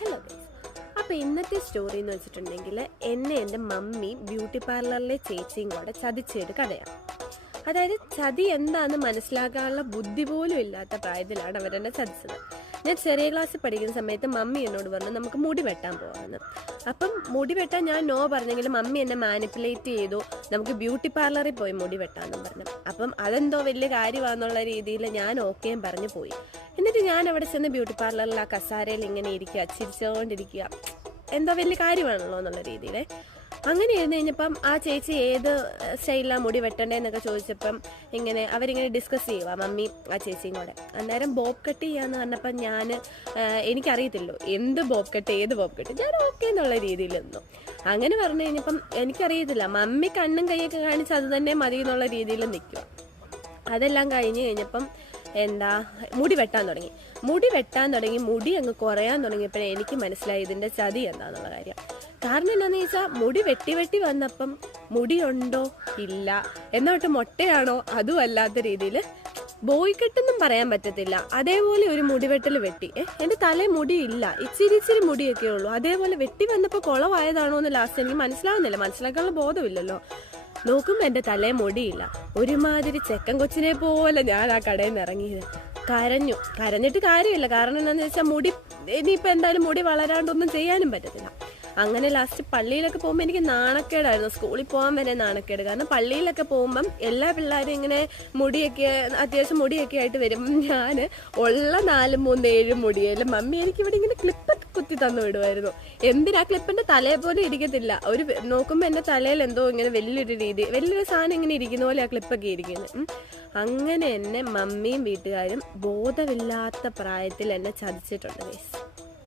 Hello guys. അപ്പോൾ ഇന്നത്തെ story എന്ന് വെച്ചിട്ടുണ്ടെങ്കിൽ എന്നെ എൻ്റെ മമ്മി ബ്യൂട്ടി പാർലറിലെ ചേച്ചിയും കൂടെ ചതിച്ചൊരു കഥയാണ്. അതായത് ചതി എന്താണെന്ന് മനസ്സിലാക്കാനുള്ള ബുദ്ധി പോലും ഇല്ലാത്ത പ്രായത്തിലാണ് അവരെന്നെ ചതിച്ചത്. ഞാൻ ചെറിയ ക്ലാസ്സിൽ പഠിക്കുന്ന സമയത്ത് മമ്മി എന്നോട് പറഞ്ഞു നമുക്ക് മുടി വെട്ടാൻ പോകാമെന്ന്. അപ്പം മുടി വെട്ടാൻ ഞാൻ നോ പറഞ്ഞെങ്കിലും മമ്മി എന്നെ മാനിപ്പുലേറ്റ് ചെയ്തു, നമുക്ക് ബ്യൂട്ടി പാർലറിൽ പോയി മുടി വെട്ടാമെന്നും പറഞ്ഞു. അപ്പം അതെന്തോ വലിയ കാര്യമാണെന്നുള്ള രീതിയിൽ ഞാൻ ഓക്കെയും പറഞ്ഞു പോയി. എന്നിട്ട് ഞാൻ അവിടെ ചെന്ന് ബ്യൂട്ടി പാർലറിൽ ആ കസാരയിൽ ഇങ്ങനെ ഇരിക്കുക, ചിരിച്ചുകൊണ്ടിരിക്കുക, എന്തോ വലിയ കാര്യമാണല്ലോ എന്നുള്ള രീതിയിൽ. അങ്ങനെ ഇരുന്ന് കഴിഞ്ഞപ്പം ആ ചേച്ചി ഏത് സ്റ്റൈലിലാണ് മുടി വെട്ടണ്ടേന്നൊക്കെ ചോദിച്ചപ്പം ഇങ്ങനെ അവരിങ്ങനെ ഡിസ്കസ് ചെയ്യുക മമ്മി ആ ചേച്ചിയും കൂടെ. അന്നേരം ബോബ് കട്ട് ചെയ്യാന്ന് പറഞ്ഞപ്പം എനിക്കറിയത്തില്ലോ എന്ത് ബോബ് കട്ട് ഏത് ബോബ് കട്ട്, ഞാൻ ഓക്കെ എന്നുള്ള രീതിയിൽ നിന്നു. അങ്ങനെ പറഞ്ഞു കഴിഞ്ഞപ്പം എനിക്കറിയത്തില്ല, മമ്മി കണ്ണും കൈയൊക്കെ കാണിച്ച് അത് തന്നെ മതി എന്നുള്ള രീതിയിൽ നിൽക്കുക. അതെല്ലാം കഴിഞ്ഞപ്പം മുടി വെട്ടാൻ തുടങ്ങി. മുടി അങ്ങ് കുറയാൻ തുടങ്ങിയപ്പോഴേ എനിക്ക് മനസ്സിലായി ഇതിൻ്റെ ചതി എന്താന്നുള്ള കാര്യം. കാരണം എന്താണെന്ന് ചോദിച്ചാൽ മുടി വെട്ടി വന്നപ്പം മുടിയുണ്ടോ ഇല്ല, എന്നിട്ട് മൊട്ടയാണോ അതും അല്ലാത്ത രീതിയിൽ ബോയ് കെട്ടൊന്നും പറയാൻ പറ്റത്തില്ല. അതേപോലെ ഒരു മുടിവെട്ടൽ വെട്ടി. എൻ്റെ തലയിൽ മുടിയില്ല, ഇച്ചിരി മുടിയൊക്കെ ഉള്ളൂ. അതേപോലെ വെട്ടി വന്നപ്പോൾ കുളമായതാണോ എന്ന് ലാസ്റ്റ് എനിക്ക് മനസ്സിലാവുന്നില്ല, മനസ്സിലാക്കാനുള്ള ബോധമില്ലല്ലോ. നോക്കുമ്പോൾ എൻ്റെ തലയിൽ മുടിയില്ല. ഒരുമാതിരി ചെക്കൻ കൊച്ചിനെ പോലെ ഞാൻ ആ കടയിൽ നിന്ന് ഇറങ്ങിയത്. കരഞ്ഞിട്ട് കാര്യമില്ല. കാരണം എന്താണെന്ന് വെച്ചാൽ ഇനിയിപ്പോൾ എന്തായാലും മുടി വളരാണ്ടൊന്നും ചെയ്യാനും പറ്റത്തില്ല. അങ്ങനെ ലാസ്റ്റ് പള്ളിയിലൊക്കെ പോകുമ്പോൾ എനിക്ക് നാണക്കേടായിരുന്നു, സ്കൂളിൽ പോകാൻ വരെ നാണക്കേട്. കാരണം പള്ളിയിലൊക്കെ പോകുമ്പം എല്ലാ പിള്ളേരും ഇങ്ങനെ അത്യാവശ്യം മുടിയൊക്കെ ആയിട്ട് വരും. ഞാൻ ഉള്ള 4, 3, 7 മുടിയല്ല മമ്മി എനിക്ക് ഇവിടെ ഇങ്ങനെ ക്ലിപ്പൊക്കെ കുത്തി തന്നു വിടുമായിരുന്നു. എന്തിനാ ക്ലിപ്പിന്റെ തലയെ പോലും ഇരിക്കത്തില്ല. നോക്കുമ്പോൾ എൻ്റെ തലയിൽ എന്തോ ഇങ്ങനെ വലിയൊരു സാധനം ഇങ്ങനെ ഇരിക്കുന്ന പോലെ ആ ക്ലിപ്പൊക്കെ ഇരിക്കുന്നത്. അങ്ങനെ എന്നെ മമ്മിയും വീട്ടുകാരും ബോധമില്ലാത്ത പ്രായത്തിൽ എന്നെ ചതിച്ചിട്ടുണ്ട് ഗൈസ്.